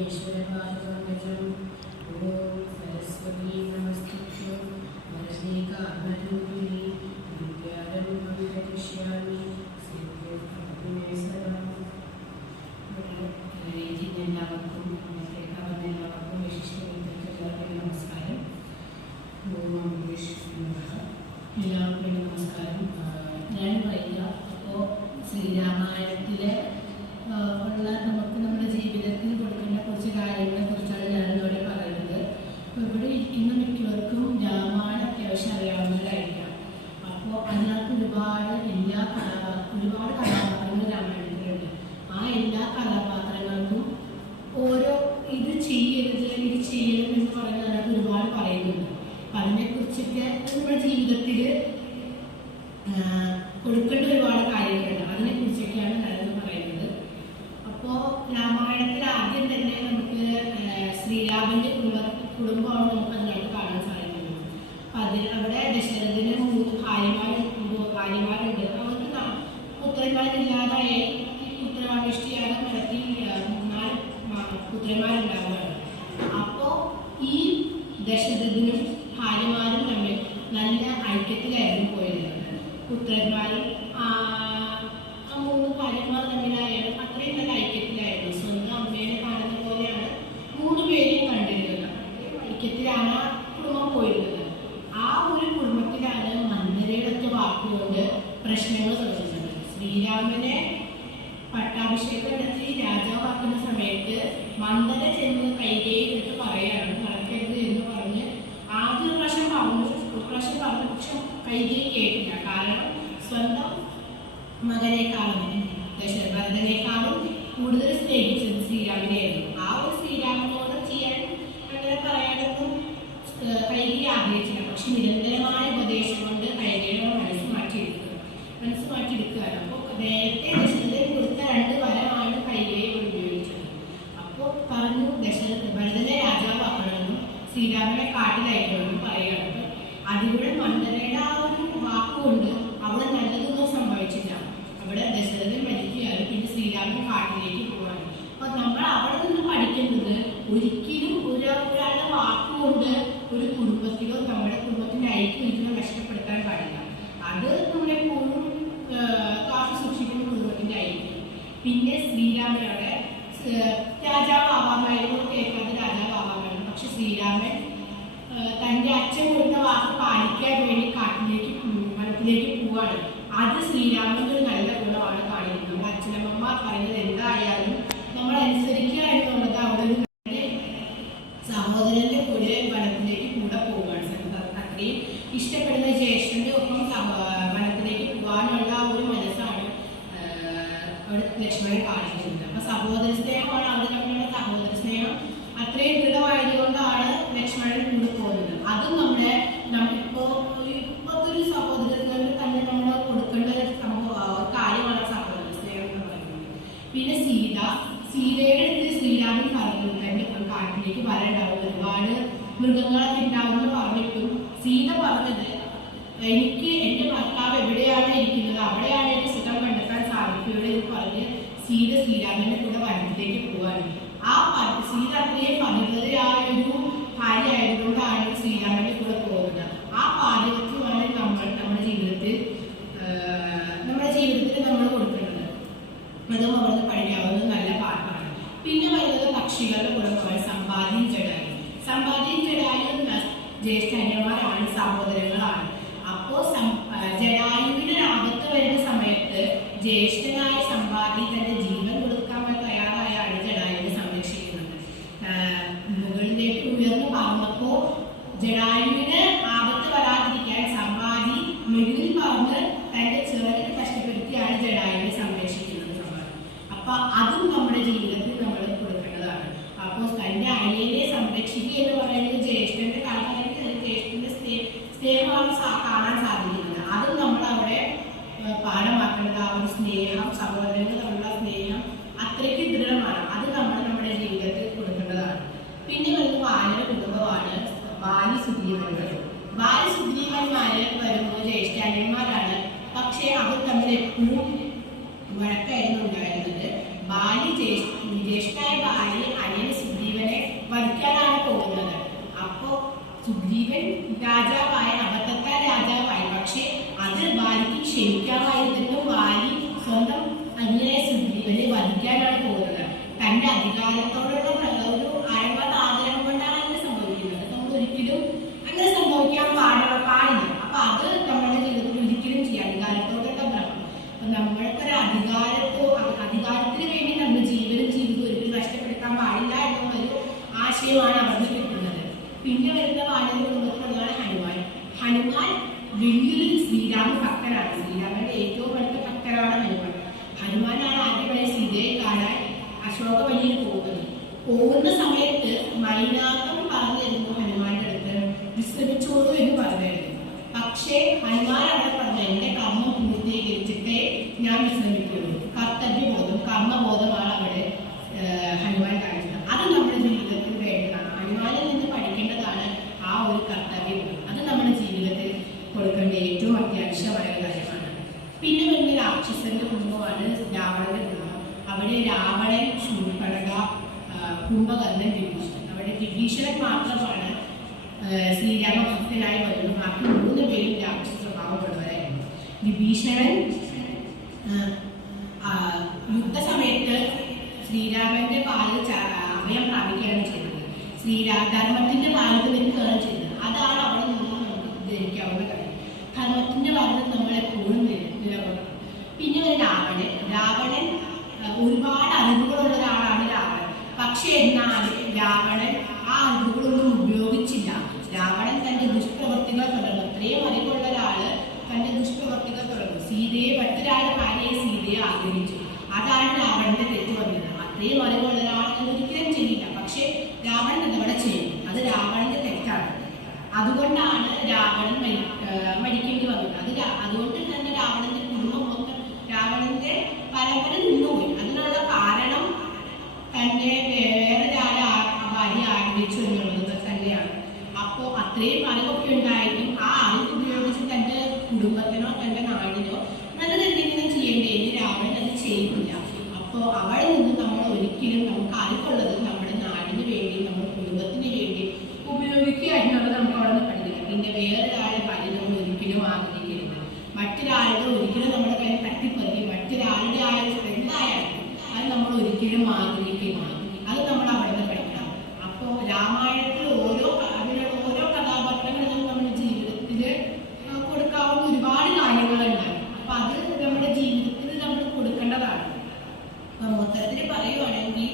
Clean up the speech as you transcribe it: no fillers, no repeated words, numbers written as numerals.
ईश्वरपादपङ्कजं ॐ सरस्वती नमस्तुभ्यो वरदे विद्यारम्भं करिष्यामि എല്ലാവർക്കും വിശിഷ്ട നമസ്കാരം. എല്ലാവർക്കും നമസ്കാരം. ഞാൻ പറയുക, അപ്പോൾ ശ്രീരാമായണത്തിലെ ഉള്ള നമുക്ക് നമ്മുടെ ജീവിതത്തിൽ കൊടുക്കേണ്ട കുറച്ച് കാര്യങ്ങളെ കുറിച്ചാണ് ഞാനിവിടെ പറയുന്നത്. അപ്പോൾ ഇവിടെ ഇരിക്കുന്ന മിക്കവർക്കും രാമായണം അത്യാവശ്യം അറിയാവുന്നവരായിരിക്കാം. അപ്പോൾ അതിനകത്ത് ഒരുപാട് കഥാപാത്രങ്ങൾ രാമായണത്തിലുണ്ട്. ആ എല്ലാ കഥാപാത്രങ്ങൾക്കും ഓരോ ഇത് ചെയ്യരുത് എന്ന് പറഞ്ഞ് അതിനകത്ത് ഒരുപാട് പറയുന്നുണ്ട്. അപ്പം അതിനെക്കുറിച്ചൊക്കെ നമ്മുടെ ജീവിതത്തിൽ കൊടുക്കേണ്ട ഒരുപാട് കാര്യങ്ങളുണ്ട്. അതിനെക്കുറിച്ചൊക്കെയാണ് ഞാനിന്ന് പറയുന്നത്. അപ്പോൾ രാമായണത്തിൽ ആദ്യം തന്നെ നമുക്ക് ശ്രീരാമന്റെ കുടുംബമാണ് നമുക്ക് അതിനകത്ത് കാണാൻ സാധിക്കുന്നത്. അപ്പം അവിടെ ദശരഥന് 3 ഭാര്യമാരുണ്ട്. അവർക്ക് പുത്രന്മാരില്ലാതായി പുത്രവാണിഷ്ടിയാകാൻ നടത്തി 4 പുത്രന്മാരുണ്ടാവുകയാണ്. അപ്പോൾ ഈ ദശരഥനും ഭാര്യമാരും തമ്മിൽ നല്ല ഐക്യത്തിലായിരുന്നു പോയിരുന്നത്. പുത്രന്മാരും 3 ഭാര്യമാർ തമ്മിലായാലും അത്രയും നല്ല ഐക്യത്തിലായിരുന്നു. സ്വന്തം അമ്മേനെ കാണുന്ന പോലെയാണ് 3 പേരെയും കണ്ടിരുന്നത്. ഐക്യത്തിലാണ് കുടുംബം പോയിരുന്നത്. ആ ഒരു കുടുംബത്തിലാണ് മന്ദരയുടെ വാക്കുകൊണ്ട് പ്രശ്നങ്ങൾ തുടങ്ങുന്നത്. ശ്രീരാമനെ പട്ടാഭിഷേകം നടത്തി രാജാവാക്കുന്ന സമയത്ത് മന്ദര ചെന്ന് കൈകേയിട്ട് പറയാണ് നടക്കരുത് എന്ന് പറഞ്ഞ് ആദ്യ പ്രാവശ്യം പറഞ്ഞു. പക്ഷെ കൈകേയി കേട്ടില്ല. കാരണം സ്വന്തം മകനേക്കാളും ഭരതനേക്കാളും കൂടുതൽ സ്നേഹിച്ചത് ശ്രീരാമനെയായിരുന്നു. ആ ഒരു ശ്രീരാമനോട് ചെയ്യാൻ അങ്ങനെ പറയാനൊന്നും കൈകേയി ആഗ്രഹിച്ചില്ല. പക്ഷെ നിരന്തരമായ ഉപദേശം കൊണ്ട് കൈകേയിയുടെ മനസ്സ് മാറ്റിയെടുക്കുകയാണ്. അപ്പോൾ നേരത്തെ ദശരഥൻ കൊടുത്ത 2 വരമാണ് കൈകേയി ഉപയോഗിച്ചത്. അപ്പോൾ പറഞ്ഞു ഭരതനെ രാജാവാക്കണമെന്നും ശ്രീരാമനെ കാട്ടിലയക്കണമെന്നും പറയുകയാണ്. അതിലൂടെ മന്ദരയുടെ ആ ഒരു വാക്കുകൊണ്ട് അവിടെ നല്ലതൊന്നും സംഭവിച്ചില്ല. അവിടെ ദശരഥൻ മരിക്കുകയാണ്. പിന്നെ ശ്രീരാമൻ കാട്ടിലേക്ക് പോവാണ്. അപ്പൊ നമ്മൾ അവിടെ നിന്ന് പഠിക്കുന്നത് ഒരിക്കലും ഒരാളുടെ വാക്കുകൊണ്ട് ഒരു കുടുംബത്തിലോ നമ്മുടെ കുടുംബത്തിന്റെ ഐക്യം നഷ്ടപ്പെടുത്താൻ പാടില്ല. അത് നമ്മളെപ്പോഴും കാത്തു സൂക്ഷിക്കുന്ന കുടുംബത്തിന്റെ ഐക്യം. പിന്നെ ശ്രീരാമനോടെ രാജാവാകാമായിരുന്നു, കേൾക്കാതെ രാജാവാകാമായിരുന്നു. പക്ഷെ ശ്രീരാമൻ തൻ്റെ അച്ഛൻ കൊടുത്ത വാക്ക് പാലിക്കാൻ വേണ്ടി വനത്തിലേക്ക് പോവാണ്. അത് ശ്രീരാമന്റെ ഒരു നല്ല ഗുണമാണ് കാണിക്കുന്നത്. നമ്മുടെ അച്ഛനമ്മമാർ പറയുന്നത് എന്തായാലും നമ്മൾ അനുസരിക്കുക എന്നുള്ളത് അവിടെ സഹോദരന്റെ കൂടെ വനത്തിലേക്ക് കൂടെ പോവുകയാണ്. അത്രയും ഇഷ്ടപ്പെടുന്ന ജ്യേഷ്ഠന്റെ ഒപ്പം വനത്തിലേക്ക് പോകാനുള്ള ഒരു മനസ്സാണ് അവിടെ ലക്ഷ്മണൻ കാണിക്കുന്നത്. അപ്പൊ സഹോദര സ്നേഹമാണ് അവിടെ നമ്മുടെ സഹോദര സ്നേഹം അത്രയും ദൃഢമായതുകൊണ്ടാണ് ലക്ഷ്മണൻ കൂടെ പോകുന്നത്. അതും നമ്മളിപ്പോ ഒരു സഹോദരങ്ങൾക്ക് തന്നെ നമ്മൾ കൊടുക്കേണ്ട ഒരു കാര്യമാണ് സഹോദര സ്നേഹം എന്ന് പറയുന്നത്. പിന്നെ സീതയുടെ അടുത്ത് ശ്രീരാമൻ പറഞ്ഞു തന്നെ കാട്ടിലേക്ക് വരണ്ടാവും, ഒരുപാട് മൃഗങ്ങളൊക്കെ ഉണ്ടാവുമെന്ന് പറഞ്ഞിട്ടും സീത പറഞ്ഞത് എനിക്ക് എൻ്റെ ഭർത്താവ് എവിടെയാണ് ഇരിക്കുന്നത് അവിടെയാണ് എനിക്ക് സുഖം കണ്ടെത്താൻ സാധിക്കുകയുള്ളൂ എന്ന് പറഞ്ഞ് ശ്രീരാമന്റെ കൂടെ വനത്തിലേക്ക് പോവാണ്. സീത അത്രയും പതിവ്രതയായൊരു ഭാര്യ ആയതുകൊണ്ടാണ് ശ്രീരാമന്റെ കൂടെ പോകുന്നത്. ആ പാചകത്വമാണ് നമ്മുടെ ജീവിതത്തിൽ നമ്മൾ കൊടുക്കുന്നത്. അതും അവിടുന്ന് പഠിക്കാവുന്ന നല്ല പാഠമാണ്. പിന്നെ വരുന്നത് പക്ഷികളുടെ കുടുംബമാണ് സമ്പാദിയും ജടായും ജ്യേഷ്ഠന്യന്മാരാണ്, സഹോദരങ്ങളാണ്. അപ്പോ ജടായുവിന്റെ ആപത്ത് വരുന്ന സമയത്ത് ജ്യേഷ്ഠനായ സമ്പാദി തന്റെ ജീവൻ കൊടുക്കാൻ തയ്യാറായാണ് ജടായുവിനെ സംരക്ഷിക്കുന്നത്. മുകളിലേക്ക് ഉയർന്നു പറഞ്ഞപ്പോ ജടായുവിന് ആപത്ത് വരാതിരിക്കാൻ സമ്പാദി മുകളിൽ പറഞ്ഞ് തന്റെ ചിറകിനെ കഷ്ടപ്പെടുത്തിയാണ് ജടായുവിനെ സംരക്ഷിക്കുന്നത് സമ്പാദി. അപ്പൊ അതും നമ്മുടെ ജീവിതത്തിൽ നമ്മൾ കൊടുക്കേണ്ടതാണ്. അപ്പോൾ തന്റെ അനിയനെ സംരക്ഷിക്കുക എന്ന് പറയുന്നത് ജ്യേഷ്ഠന്റെ ജ്യേഷ്ഠന്റെ സ്നേഹമാണ് കാണാൻ സാധിക്കുന്നത്. അതും നമ്മൾ അവിടെ പാഠമാക്കേണ്ടത്. ആ ഒരു സ്നേഹം, സഹോദരങ്ങൾ തമ്മിലുള്ള സ്നേഹം അത്രയ്ക്ക് ദൃഢമാണ്. അത് നമ്മൾ നമ്മുടെ ജീവിതത്തിൽ കൊടുക്കേണ്ടതാണ്. പിന്നെ വരുന്ന വാനര കുടുംബമാണ് സുഗ്രീവന്മാര് വരുന്നത് ജ്യേഷ്ഠാന്യന്മാരാണ്. പക്ഷെ അവർ തമ്മിൽ എപ്പോഴും വഴക്കായിരുന്നു ഉണ്ടായിരുന്നത്. ജ്യേഷ്ഠനായ ഭാര്യ അനിയൻ രാജാവായ അബദ്ധത്താൽ രാജാവായി. പക്ഷെ അത് ബാലിക്ക് ക്ഷമിക്കാമായിരുന്നിട്ടും ബാലി സ്വന്തം അന്യനെ ഇവരെ വധിക്കാനാണ് പോകുന്നത്. തന്റെ അധികാരത്തോടുള്ള ഒരു ആഴമായ ആഗ്രഹം കൊണ്ടാണ് അങ്ങനെ സംഭവിക്കുന്നത്. നമ്മൾ ഒരിക്കലും അങ്ങനെ സംഭവിക്കാൻ പാടില്ല. അപ്പൊ അത് നമ്മുടെ ജീവിതത്തിൽ ഒരിക്കലും ചെയ്യാം. അധികാരത്തോടുള്ള ഭ്രമം. അപ്പൊ നമ്മൾക്കൊരു അധികാരത്തിന് വേണ്ടി നമ്മുടെ ജീവിതവും ഒരിക്കലും നഷ്ടപ്പെടുത്താൻ പാടില്ല എന്നുള്ളൊരു ആശയമാണ് അവിടുന്ന് കിട്ടുന്നത്. പിന്നെ വരുന്ന വാനര കുടുംബത്തിലുള്ളതാണ് ഹനുമാൻ. ഹനുമാൻ വലിയൊരു ശ്രീരാമ ഭക്തനാണ്. ശ്രീരാമന്റെ ഏറ്റവും അടുത്ത ഭക്തനാണ് ഹനുമാൻ. ഹനുമാനാണ് ആദ്യമായി സീതയെ കാണാൻ അശോകവനിയിൽ പോകുന്ന സമയത്ത് മൈനാകം പറഞ്ഞു തരുന്നു ഹനുമാന്റെ അടുത്ത് വിശ്രമിച്ചോളൂ എന്ന് പറഞ്ഞിരുന്നു. പക്ഷേ ഹനുമാൻ അവിടെ പറഞ്ഞു, എന്റെ കർമ്മം പൂർത്തീകരിച്ചിട്ടേ ഞാൻ വിശ്രമിക്കുള്ളൂ. കർത്തവ്യബോധം, കർമ്മബോധമാണ് അവിടെ ഹനുമാൻ കാണിച്ചത്. അത് നമ്മുടെ ജീവിതത്തിൽ വേണ്ടതാണ്. ഹനുമാനിൽ നിന്ന് പഠിക്കേണ്ടതാണ് ആ ഒരു കർത്തവ്യബോധം. അത് നമ്മുടെ ജീവിതത്തിൽ കൊടുക്കേണ്ട ഏറ്റവും അത്യാവശ്യമായ കാര്യമാണ്. പിന്നെ വരുന്ന രാക്ഷസന്റെ കുടുംബമാണ് രാവണന്റെ കുടുംബം. അവിടെ രാവണൻ, ശൂർപ്പണഖ, കുംഭകർണൻ, വിഭീഷണൻ. അവിടെ വിഭീഷണൻ മാത്രമാണ് ശ്രീരാമ ഭക്തനായി വരുന്നു. ബാക്കി 3 പേരും രാക്ഷസ സ്വഭാവമുള്ളവരായിരുന്നു. വിഭീഷണൻ യുദ്ധസമയത്ത് ശ്രീരാമന്റെ പാലിൽ അഭയം പ്രാപിക്കുകയാണ് ചെയ്തത്. ധർമ്മത്തിന്റെ പാലത്ത് നിൽക്കുകയാണ് ചെയ്തത്. അതാണ് അവിടെ നിന്ന് നമുക്ക് ധരിക്കാവുന്ന കാര്യം. ധർമ്മത്തിന്റെ പാലത്ത് നമ്മൾ എപ്പോഴും നിലകൊള്ളണം. പിന്നെ ഒരു രാവണൻ ഒരുപാട് അറിവുകളുള്ള ഒരാളാണ് രാവണൻ. പക്ഷെ എന്നാലും രാവണൻ ആ അറിവുകളൊന്നും ഉപയോഗിച്ചില്ല. രാവണൻ തന്റെ ദുഷ്പ്രവർത്തികൾ തുടർന്നു. അത്രയും അറിവുള്ള ഒരാള് തന്റെ ദുഷ്പ്രവർത്തികൾ തുടർന്നു. മറ്റൊരാളുടെ ഭാര്യയെ സീതയെ ആഗ്രഹിച്ചു. അതാണ് രാവണന്റെ തെറ്റ് വന്നത്. അത്രയും അറിവുള്ള ഒരാൾ ഒരിക്കലും ചെയ്യില്ല. പക്ഷെ രാവണൻ അതവിടെ ചെയ്യും. അത് രാവണന്റെ തെറ്റാണ്. അതുകൊണ്ടാണ് രാവണൻ മരിക്കേണ്ടി വന്നത്. അതുകൊണ്ട് തന്നെ രാവണന്റെ കുടുംബം മൊത്തം രാവണന്റെ പരമ്പര നിന്നുപോയി. അതിനുള്ള കാരണം തന്നെ വേറൊരാളെ ഭാര്യ ആഗ്രഹിച്ചു എന്നുള്ളത് തന്നെയാണ്. അപ്പോ അത്രയും അറിവൊക്കെ ഉണ്ടായിട്ടും ആ അറിവ് ഉപയോഗിച്ച് തന്റെ കുടുംബത്തിനോ തന്റെ നാടിനോ നല്ലത് എന്തെങ്കിലും ചെയ്യേണ്ടി രാവണൻ അത് ചെയ്യുന്നില്ല. അപ്പോൾ അവിടെ നിന്ന് നമ്മൾ ഒരിക്കലും നമുക്ക് അറിവുള്ളത് നമ്മുടെ നാടിന് വേണ്ടി, നമ്മുടെ കുടുംബത്തിന് വേണ്ടി ഉപയോഗിക്കുക എന്നുള്ളത് നമുക്ക് അവിടെ നിന്ന് പഠിക്കില്ല. പിന്നെ വേറൊരാളെ ഭാര്യ നമ്മൾ ഒരിക്കലും ആഗ്രഹിക്കരുത്. മറ്റൊരാളുടെ ഒരിക്കലും നമ്മുടെ കയ്യിൽ തട്ടിപ്പറ്റി മറ്റൊരാളുടെ എന്തായാലും അത് നമ്മൾ ഒരിക്കലും ആഗ്രഹിക്കരുത്. അത് നമ്മൾ അവിടെ നിന്ന് പഠിക്കണം. അപ്പോൾ രാമായണത്തിൽ ഓരോ കഥാപാത്രങ്ങളും നമ്മുടെ ജീവിതത്തിൽ കൊടുക്കാവുന്ന ഒരുപാട് കാര്യങ്ങളുണ്ട്. അപ്പൊ അത് നമ്മുടെ ജീവിതത്തിൽ നമ്മൾ കൊടുക്കേണ്ടതാണ്. അപ്പൊ മൊത്തത്തിൽ പറയുവാണെങ്കിൽ